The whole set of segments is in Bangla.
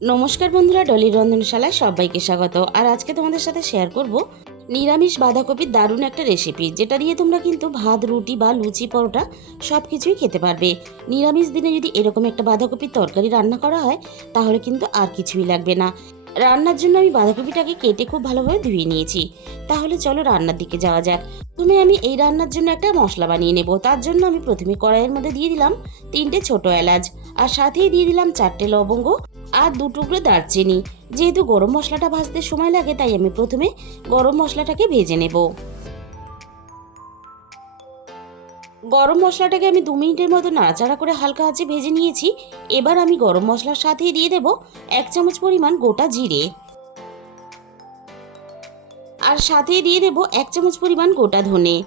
নমস্কার বন্ধুরা, ডলি রন্ধনশালায় সবাইকে স্বাগত। আর আজকে তোমাদের সাথে শেয়ার করব নিরামিষ বাঁধাকপির দারুণ একটা রেসিপি যেটা দিয়ে তোমরা কিন্তু ভাত, রুটি বা লুচি, পরোটা সব কিছুই খেতে পারবে। নিরামিষ দিনে যদি এরকম একটা বাঁধাকপির তরকারি রান্না করা হয়, তাহলে কিন্তু আর কিছুই লাগবে না। রান্নার জন্য আমি বাঁধাকপিটাকে কেটে খুব ভালোভাবে ধুয়ে নিয়েছি। তাহলে চলো রান্নার দিকে যাওয়া যাক। তুমি আমি এই রান্নার জন্য একটা মশলা বানিয়ে নেব। তার জন্য আমি প্রথমে কড়াইয়ের মধ্যে দিয়ে দিলাম তিনটে ছোট এলাচ, আর সাথেই দিয়ে দিলাম চারটে লবঙ্গ আর দু টুকরো দারচিনি। যেহেতু গরম মশলাটা ভাজতে সময় লাগে, তাই আমি প্রথমে গরম মশলাটাকে ভেজে নেব। গরম মশলাটাকে আমি দু মিনিটের মতো নাড়াচাড়া করে হালকা আঁচে ভেজে নিয়েছি। এবার আমি গরম মশলার সাথেই দিয়ে দেব এক চামচ পরিমাণ গোটা জিরে। আর সাথেই দিয়ে দেব এক চামচ পরিমাণ গোটা ধনে।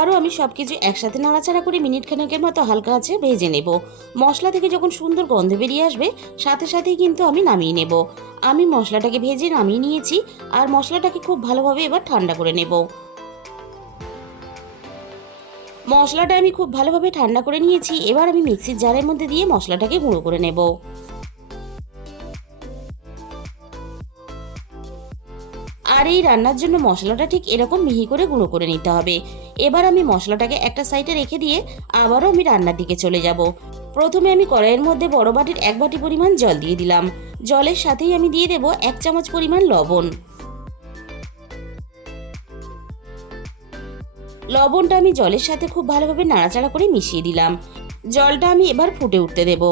আবারও আমি সব কিছু একসাথে নাড়াচাড়া করে মিনিট খানেকের মতো হালকা আছে ভেজে নেব। মশলা থেকে যখন সুন্দর গন্ধ বেরিয়ে আসবে, সাথে সাথেই কিন্তু আমি নামিয়ে নেব। আমি মশলাটাকে ভেজে নামিয়ে নিয়েছি আর মশলাটাকে খুব ভালোভাবে এবার ঠান্ডা করে নেব। মশলাটা আমি খুব ভালোভাবে ঠান্ডা করে নিয়েছি। এবার আমি মিক্সির জারের মধ্যে দিয়ে মশলাটাকে গুঁড়ো করে নেব। আর এই রান্নার জন্য মশলাটা ঠিক এরকম মিহি করে গুঁড়ো করে নিতে হবে। এবার আমি মশলাটাকে একটা সাইডে রেখে দিয়ে আবারও আমি রান্নার দিকে চলে যাব। প্রথমে আমি কড়াইয়ের মধ্যে বড় বাটির এক বাটি পরিমাণ জল দিয়ে দিলাম। জলের সাথেই আমি দিয়ে দেব এক চামচ পরিমাণ লবণ। লবণটা আমি জলের সাথে খুব ভালোভাবে নাড়াচাড়া করে মিশিয়ে দিলাম। জলটা আমি এবার ফুটে উঠতে দেব।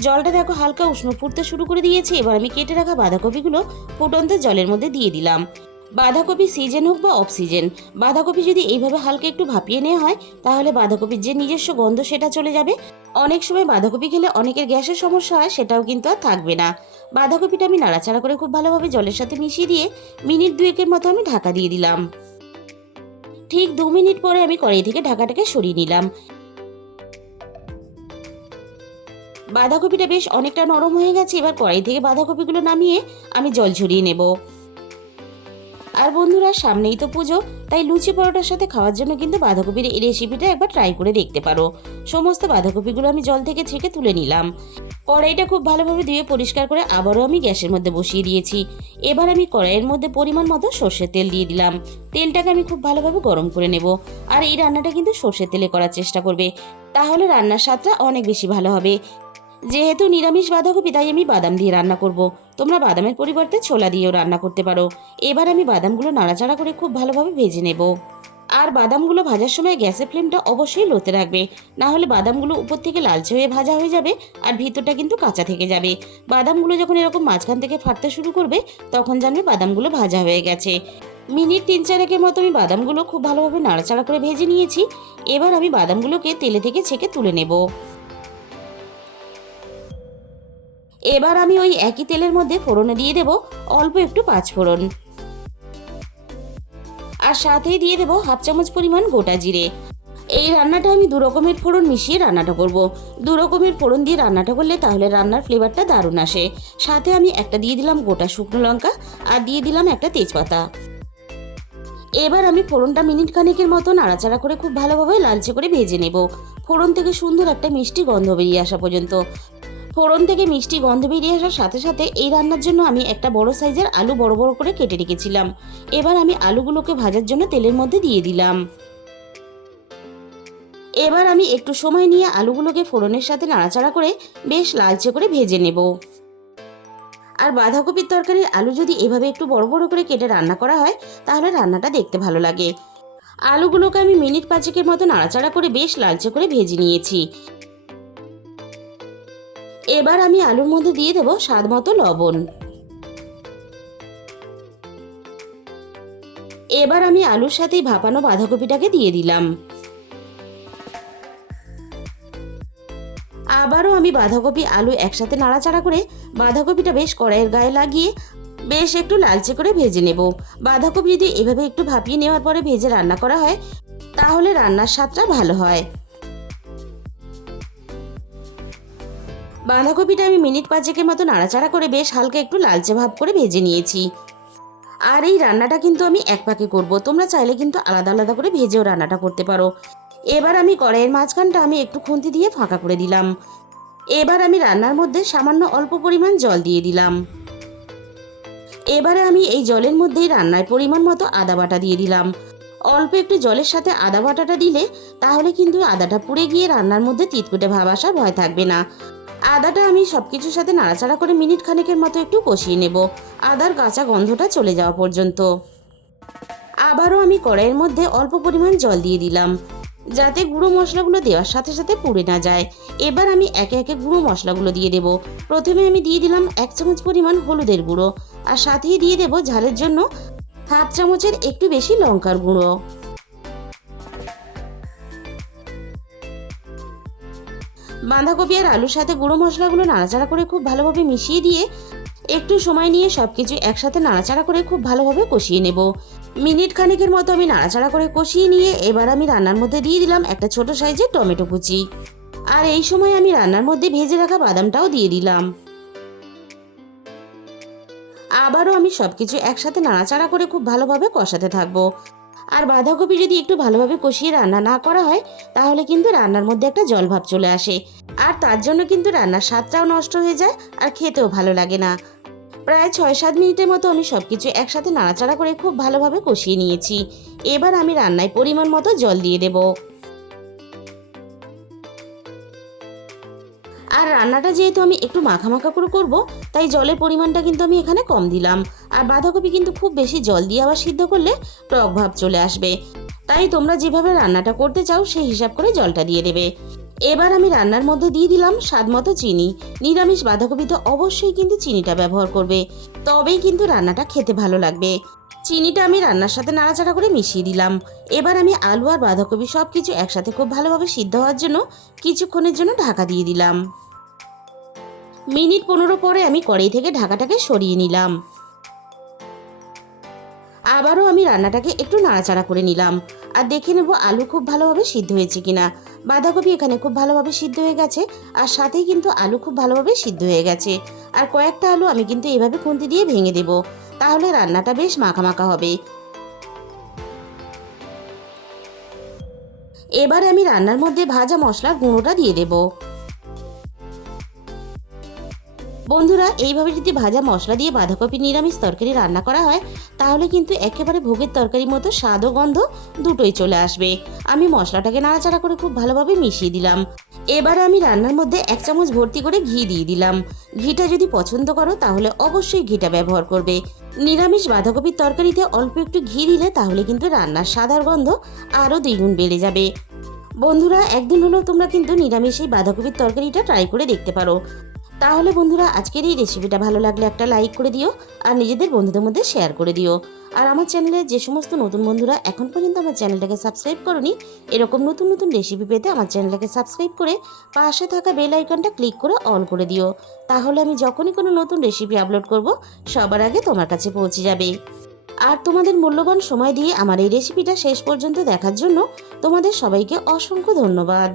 জলটা দেখো হালকা উষ্ণ ফুটতে শুরু করে দিয়েছে। এবার আমি কেটে রাখা বাঁধাকপিগুলো ফুটন্ত জলের মধ্যে দিয়ে দিলাম। বাঁধাকপি সিজন হোক বা অফ সিজন বাঁধাকপি যদি এইভাবে হালকা একটু ভাপিয়ে নেওয়া হয়, তাহলে বাঁধাকপির যে নিজস্ব গন্ধ সেটা চলে যাবে। অনেক সময় বাঁধাকপি খেলে অনেকের গ্যাসের সমস্যা হয়, সেটাও কিন্তু আর থাকবে না। বাঁধাকপিটা আমি নাড়াচাড়া করে খুব ভালোভাবে জলের সাথে মিশিয়ে দিয়ে মিনিট দুয়েকের মতো আমি ঢাকা দিয়ে দিলাম। ঠিক দু মিনিট পরে আমি কড়াই থেকে ঢাকাটাকে সরিয়ে নিলাম। বাঁধাকপিটা বেশ অনেকটা নরম হয়ে গেছে, এবার কড়াই থেকে বাঁধাকপিগুলো নামিয়ে আমি জল ঝরিয়ে নেব। আর বন্ধুরা, সামনেই তো পুজো, তাই লুচি পরোটার সাথে খাওয়ার জন্য কিন্তু বাঁধাকপির এই রেসিপিটা একবার ট্রাই করে দেখতে পারো। সমস্ত বাঁধাকপিগুলো আমি জল থেকে ছেঁকে তুলে নিলাম। কড়াইটা খুব ভালোভাবে ধুয়ে পরিষ্কার করে আবারও আমি গ্যাসের মধ্যে বসিয়ে দিয়েছি। এবার আমি কড়াইয়ের মধ্যে পরিমাণ মতো সর্ষের তেল দিয়ে দিলাম। তেলটাকে আমি খুব ভালোভাবে গরম করে নেব। আর এই রান্নাটা কিন্তু সর্ষের তেলে করার চেষ্টা করবে। তাহলে রান্নার স্বাদটা অনেক বেশি ভালো হবে। যেহেতু নিরামিষ বাঁধাকপি, তাই আমি বাদাম দিয়ে রান্না করব। তোমরা বাদামের পরিবর্তে ছোলা দিয়েও রান্না করতে পারো। এবার আমি বাদামগুলো নাড়াচাড়া করে খুব ভালোভাবে ভেজে নেব। আর বাদামগুলো ভাজার সময় গ্যাসের ফ্লেমটা অবশ্যই লোতে রাখবে। না হলে বাদামগুলো উপর থেকে লালচে হয়ে ভাজা হয়ে যাবে আর ভিতরটা কিন্তু কাঁচা থেকে যাবে। বাদামগুলো যখন এরকম মাঝখান থেকে ফাটতে শুরু করবে, তখন জানবে বাদামগুলো ভাজা হয়ে গেছে। মিনিট তিন চারেকের মতো আমি বাদামগুলো খুব ভালোভাবে নাড়াচাড়া করে ভেজে নিয়েছি। এবার আমি বাদামগুলোকে তেলে থেকে ছেঁকে তুলে নেব। এবার আমি ওই একই তেলের মধ্যে ফোড়নে দিয়ে দেব অল্প একটু পাঁচ ফোড়ন। আর সাথেই দিয়ে দেব হাফ চামচ পরিমাণ গোটা জিরে। এই রান্নাটা আমি দু রকমের ফোড়ন মিশিয়ে রান্নাটা করব। দু রকমের ফোড়ন দিয়ে রান্নাটা করলে তাহলে রান্নার ফ্লেভারটা দারুণ আসে। সাথে আমি একটা দিয়ে দিলাম গোটা শুকনো লঙ্কা আর দিয়ে দিলাম একটা তেজপাতা। এবার আমি ফোড়নটা মিনিট খানেকের মতো নাড়াচাড়া করে খুব ভালোভাবে লালচে করে ভেজে নেব। ফোড়ন থেকে সুন্দর একটা মিষ্টি গন্ধ বেরিয়ে আসা পর্যন্ত। ফোড়ন থেকে মিষ্টি গন্ধ বেরিয়ে আসার সাথে সাথে এই রান্নার জন্য আমি একটা বড় সাইজের আলু বড় বড় করে কেটে রেখেছিলাম। এবার আমি আলুগুলোকে ভাজার জন্য তেলের মধ্যে দিয়ে দিলাম। এবার আমি একটু সময় নিয়ে আলুগুলোকে ফোড়নের সাথে নাড়াচাড়া করে বেশ লালচে করে ভেজে নেব। আর বাঁধাকপির তরকারির আলু যদি এভাবে একটু বড় বড় করে কেটে রান্না করা হয়, তাহলে রান্নাটা দেখতে ভালো লাগে। আলুগুলোকে আমি মিনিট পাঁচেকের মতো নাড়াচাড়া করে বেশ লালচে করে ভেজে নিয়েছি। এবার আমি আলুর মধ্যে দিয়ে দেব স্বাদ মতো লবণ। এবার আমি আলুর সাথেই ভাপানো বাঁধাকপিটাকে দিয়ে দিলাম। আবারও আমি বাঁধাকপি, আলু একসাথে নাড়াচাড়া করে বাঁধাকপিটা বেশ কড়াইয়ের গায়ে লাগিয়ে বেশ একটু লালচে করে ভেজে নেব। বাঁধাকপি যদি এভাবে একটু ভাপিয়ে নেওয়ার পরে ভেজে রান্না করা হয়, তাহলে রান্নার স্বাদটা ভালো হয়। বাঁধাকপিটা আমি মিনিট পাঁচেকের মতো নাড়াচাড়া করে বেশ হালকা একটু লালচে ভাব করে ভেজে নিয়েছি। আর এই রান্নাটা কিন্তু আমি এক পাকে করব। তোমরা চাইলে কিন্তু আলাদা আলাদা করে ভেজেও রান্নাটা করতে পারো। এবার আমি কড়াইয়ের মাঝখানটা আমি একটু খুন্তি দিয়ে ফাঁকা করে দিলাম। এবার আমি রান্নার মধ্যে সামান্য অল্প পরিমাণ জল দিয়ে দিলাম। এবারে আমি এই জলের মধ্যেই রান্নার পরিমাণ মতো আদা বাটা দিয়ে দিলাম। অল্প একটু জলের সাথে আদা বাটাটা দিলে তাহলে কিন্তু আদাটা পুড়ে গিয়ে রান্নার মধ্যে তিতকুটে ভাব আসার ভয় থাকবে না। আদাটা আমি সব কিছুর সাথে নাড়াচাড়া করে মিনিট খানেকের মতো একটু কষিয়ে নেব। আদার কাঁচা গন্ধটা চলে যাওয়া পর্যন্ত। আবারও আমি কড়াইয়ের মধ্যে অল্প পরিমাণ জল দিয়ে দিলাম, যাতে গুঁড়ো মশলাগুলো দেওয়ার সাথে সাথে পুড়ে না যায়। এবার আমি একে একে গুঁড়ো মশলাগুলো দিয়ে দেব। প্রথমে আমি দিয়ে দিলাম এক চামচ পরিমাণ হলুদের গুঁড়ো, আর সাথেই দিয়ে দেব ঝালের জন্য হাফ চামচের একটু বেশি লঙ্কার গুঁড়ো। বাঁধাকপি আর আলুর সাথে গুঁড়ো মশলাগুলো নাড়াচাড়া করে খুব ভালোভাবে মিশিয়ে দিয়ে একটু সময় নিয়ে সব কিছু একসাথে নাড়াচাড়া করে খুব ভালোভাবে কষিয়ে নেব। মিনিট খানেকের মতো আমি নাড়াচাড়া করে কষিয়ে নিয়ে এবার আমি রান্নার মধ্যে দিয়ে দিলাম একটা ছোট সাইজের টমেটো কুচি। আর এই সময় আমি রান্নার মধ্যে ভেজে রাখা বাদামটাও দিয়ে দিলাম। আবারও আমি সব কিছু একসাথে নাড়াচাড়া করে খুব ভালোভাবে কষাতে থাকব। আর বাঁধাকপি যদি একটু ভালোভাবে কষিয়ে রান্না না করা হয়, তাহলে কিন্তু রান্নার মধ্যে একটা জলভাব চলে আসে। আর তার জন্য কিন্তু রান্নার স্বাদটাও নষ্ট হয়ে যায় আর খেতেও ভালো লাগে না। প্রায় ছয় সাত মিনিটের মতো আমি সব কিছু একসাথে নাড়াচাড়া করে খুব ভালোভাবে কষিয়ে নিয়েছি। এবার আমি রান্নায় পরিমাণ মতো জল দিয়ে দেব। রান্নাটা যেহেতু আমি একটু মাখা মাখা করে করব, তাই জলের পরিমাণটা কিন্তু আমি এখানে কম দিলাম। আর বাঁধাকপি কিন্তু খুব বেশি জল দিয়ে আবার সিদ্ধ করলে টক ভাব চলে আসবে। তাই তোমরা যেভাবে রান্নাটা করতে চাও, সেই হিসাব করে জলটা দিয়ে দেবে। এবার আমি রান্নার মধ্যে দিয়ে দিলাম স্বাদ মতো চিনি। নিরামিষ বাঁধাকপিতে অবশ্যই কিন্তু চিনিটা ব্যবহার করবে। তবেই কিন্তু রান্নাটা খেতে ভালো লাগবে। চিনিটা আমি রান্নার সাথে নাড়াচাড়া করে মিশিয়ে দিলাম। এবার আমি আলু আর বাঁধাকপি সব কিছু একসাথে খুব ভালোভাবে সিদ্ধ হওয়ার জন্য কিছুক্ষণের জন্য ঢাকা দিয়ে দিলাম। মিনিট পনেরো পরে আমি কড়াই থেকে ঢাকাটাকে সরিয়ে নিলাম। আবারও আমি রান্নাটাকে একটু নাড়াচাড়া করে নিলাম। আর দেখে নেব আলু খুব ভালোভাবে সিদ্ধ হয়েছে কিনা। বাঁধাকপি এখানে খুব ভালোভাবে সিদ্ধ হয়ে গেছে, আর সাথেই কিন্তু আলু খুব ভালোভাবে সিদ্ধ হয়ে গেছে। আর কয়েকটা আলু আমি কিন্তু এভাবে খুন্তি দিয়ে ভেঙে দেব, তাহলে রান্নাটা বেশ মাখা মাখা হবে। এবারে আমি রান্নার মধ্যে ভাজা মশলার গুঁড়োটা দিয়ে দেবো। বন্ধুরা, এইভাবে যদি ভাজা মশলা দিয়ে বাঁধাকপি নিরামিষ তরকারি রান্না করা হয়, তাহলে কিন্তু একেবারে ভোগের তরকারির মতো স্বাদ ও গন্ধ দুটোই চলে আসবে। আমি মশলাটাকে নাড়াচাড়া করে খুব ভালোভাবে মিশিয়ে দিলাম। এবারে আমি রান্নার মধ্যে এক চামচ ভর্তি করে ঘি দিয়ে দিলাম। ঘিটা যদি পছন্দ করো, তাহলে অবশ্যই ঘিটা ব্যবহার করবে। নিরামিষ বাঁধাকপির তরকারিতে অল্প একটু ঘি দিলে, তাহলে কিন্তু রান্নার স্বাদ আর গন্ধ আরও দ্বিগুণ বেড়ে যাবে। বন্ধুরা, একদিন হলেও তোমরা কিন্তু নিরামিষ এই বাঁধাকপির তরকারিটা ট্রাই করে দেখতে পারো। তাহলে বন্ধুরা, আজকের এই রেসিপিটা ভালো লাগলে একটা লাইক করে দিও আর নিজেদের বন্ধুদের মধ্যে শেয়ার করে দিও। আর আমার চ্যানেলে যে সমস্ত নতুন বন্ধুরা এখন পর্যন্ত আমার চ্যানেলটাকে সাবস্ক্রাইব করনি, এরকম নতুন নতুন রেসিপি পেতে আমার চ্যানেলটাকে সাবস্ক্রাইব করে পাশে থাকা বেল আইকনটা ক্লিক করে অল করে দিও। তাহলে আমি যখনই কোনো নতুন রেসিপি আপলোড করব, সবার আগে তোমার কাছে পৌঁছে যাবে। আর তোমাদের মূল্যবান সময় দিয়ে আমার এই রেসিপিটা শেষ পর্যন্ত দেখার জন্য তোমাদের সবাইকে অসংখ্য ধন্যবাদ।